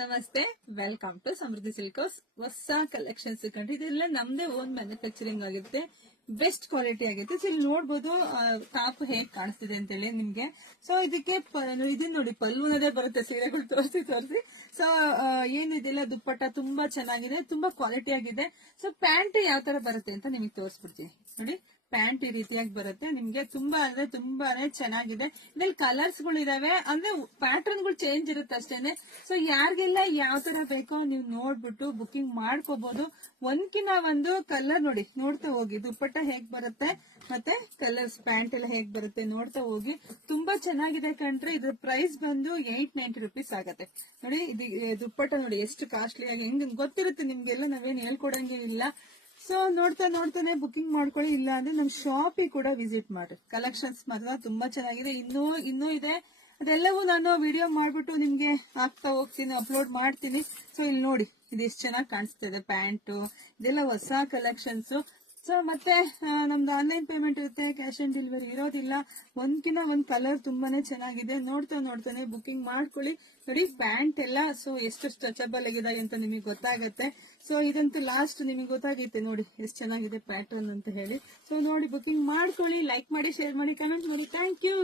ನಮಸ್ತೆ, welcome to ಸಮೃದ್ಧಿ ಸಿಲ್ಕೋಸ್. ಹೊಸ collections ಕಂಡ್ರೆ ಇದೆಲ್ಲ ನಮ್ದೇ ಓನ್ ಮ್ಯಾನುಫ್ಯಾಕ್ಚರಿಂಗ್ ಆಗಿರುತ್ತೆ, ಬೆಸ್ಟ್ ಕ್ವಾಲಿಟಿ ಆಗಿರುತ್ತೆ. ಸೊ ಇಲ್ಲಿ ನೋಡ್ಬೋದು ಟಾಪ್ ಹೇಗ್ ಕಾಣಿಸ್ತಿದೆ ಅಂತೇಳಿ ನಿಮ್ಗೆ. ಸೊ ಇದಕ್ಕೆ ಇದನ್ನ ನೋಡಿ, ಪಲ್ವನದೇ ಬರುತ್ತೆ, ಸೀರೆಗಳು ತೋರಿಸಿ. ಸೊ ಏನಿದೆಲ್ಲ ದುಪ್ಪಟ್ಟ ತುಂಬಾ ಚೆನ್ನಾಗಿದೆ, ತುಂಬಾ ಕ್ವಾಲಿಟಿ ಆಗಿದೆ. ಸೊ ಪ್ಯಾಂಟ್ ಯಾವ ತರ ಬರುತ್ತೆ ಅಂತ ನಿಮಗೆ ತೋರಿಸ್ಬಿಡ್ತೀನಿ ನೋಡಿ. ಪ್ಯಾಂಟ್ ಈ ರೀತಿಯಾಗಿ ಬರುತ್ತೆ ನಿಮ್ಗೆ, ತುಂಬಾನೇ ಚೆನ್ನಾಗಿದೆ. ಇದ್ರಲ್ಲಿ ಕಲರ್ಸ್ ಗಳು ಇದಾವೆ, ಅಂದ್ರೆ ಪ್ಯಾಟರ್ನ್ ಗಳು ಚೇಂಜ್ ಇರುತ್ತೆ ಅಷ್ಟೇನೆ. ಸೊ ಯಾರಿಗೆಲ್ಲ ಯಾವ ತರ ಬೇಕೋ ನೀವು ನೋಡ್ಬಿಟ್ಟು ಬುಕಿಂಗ್ ಮಾಡ್ಕೋಬಹುದು. ಒಂದ್ಕಿನ ಒಂದು ಕಲರ್ ನೋಡಿ, ನೋಡ್ತಾ ಹೋಗಿ. ದುಪ್ಪಟ್ಟ ಹೇಗ್ ಬರುತ್ತೆ ಮತ್ತೆ ಕಲರ್ಸ್ ಪ್ಯಾಂಟ್ ಎಲ್ಲ ಹೇಗ್ ಬರುತ್ತೆ ನೋಡ್ತಾ ಹೋಗಿ. ತುಂಬಾ ಚೆನ್ನಾಗಿದೆ ಕಂಡ್ರೆ. ಇದ್ರ ಪ್ರೈಸ್ ಬಂದು 890 rupees ಆಗತ್ತೆ ನೋಡಿ. ಇದು ದುಪ್ಪಟ್ಟ ನೋಡಿ ಎಷ್ಟು ಕಾಸ್ಟ್ಲಿ ಆಗಿ, ಹೆಂಗ್ ಗೊತ್ತಿರುತ್ತೆ ನಿಮ್ಗೆಲ್ಲ, ನಾವೇನ್ ಹೇಳ್ಕೊಡಂಗೆ ಇಲ್ಲ. ಸೊ ನೋಡ್ತಾನೆ ಬುಕಿಂಗ್ ಮಾಡ್ಕೊಳ್ಳಿ, ಇಲ್ಲ ಅಂದ್ರೆ ನಮ್ ಶಾಪಿಗೆ ಕೂಡ ವಿಸಿಟ್ ಮಾಡ್ರಿ. ಕಲೆಕ್ಷನ್ಸ್ ಮಾತ್ರ ತುಂಬಾ ಚೆನ್ನಾಗಿದೆ. ಇನ್ನೂ ಇದೆ, ಅದೆಲ್ಲವೂ ನಾನು ವಿಡಿಯೋ ಮಾಡ್ಬಿಟ್ಟು ನಿಮ್ಗೆ ಹಾಕ್ತಾ ಹೋಗ್ತೀನಿ, ಅಪ್ಲೋಡ್ ಮಾಡ್ತೀನಿ. ಸೊ ಇಲ್ಲಿ ನೋಡಿ, ಇದು ಎಷ್ಟು ಚೆನ್ನಾಗಿ ಕಾಣಿಸ್ತಿದೆ ಪ್ಯಾಂಟು. ಇದೆಲ್ಲ ಹೊಸ ಕಲೆಕ್ಷನ್ಸ್. ಸೊ ಮತ್ತೆ ನಮ್ದು ಆನ್ಲೈನ್ ಪೇಮೆಂಟ್ ಇರುತ್ತೆ, ಕ್ಯಾಶ್ ಆನ್ ಡೆಲಿವರಿ ಇರೋದಿಲ್ಲ. ಒಂದ್ಕಿನ ಒಂದ್ ಕಲರ್ ತುಂಬಾನೇ ಚೆನ್ನಾಗಿದೆ. ನೋಡ್ತಾನೆ ಬುಕಿಂಗ್ ಮಾಡ್ಕೊಳ್ಳಿ ನೋಡಿ. ಪ್ಯಾಂಟ್ ಎಲ್ಲ ಸೊ ಎಷ್ಟು ಸ್ಟ್ರೆಚಬಲ್ ಆಗಿದೆ ಅಂತ ನಿಮಗೆ ಗೊತ್ತಾಗತ್ತೆ. ಸೊ ಇದಂತೂ ಲಾಸ್ಟ್ ನಿಮಗೆ ಗೊತ್ತಾಗೈತೆ ನೋಡಿ ಎಷ್ಟು ಚೆನ್ನಾಗಿದೆ ಪ್ಯಾಟರ್ನ್ ಅಂತ ಹೇಳಿ. ಸೊ ನೋಡಿ, ಬುಕಿಂಗ್ ಮಾಡ್ಕೊಳ್ಳಿ, ಲೈಕ್ ಮಾಡಿ, ಶೇರ್ ಮಾಡಿ, ಕಮೆಂಟ್ ಮಾಡಿ. Thank you.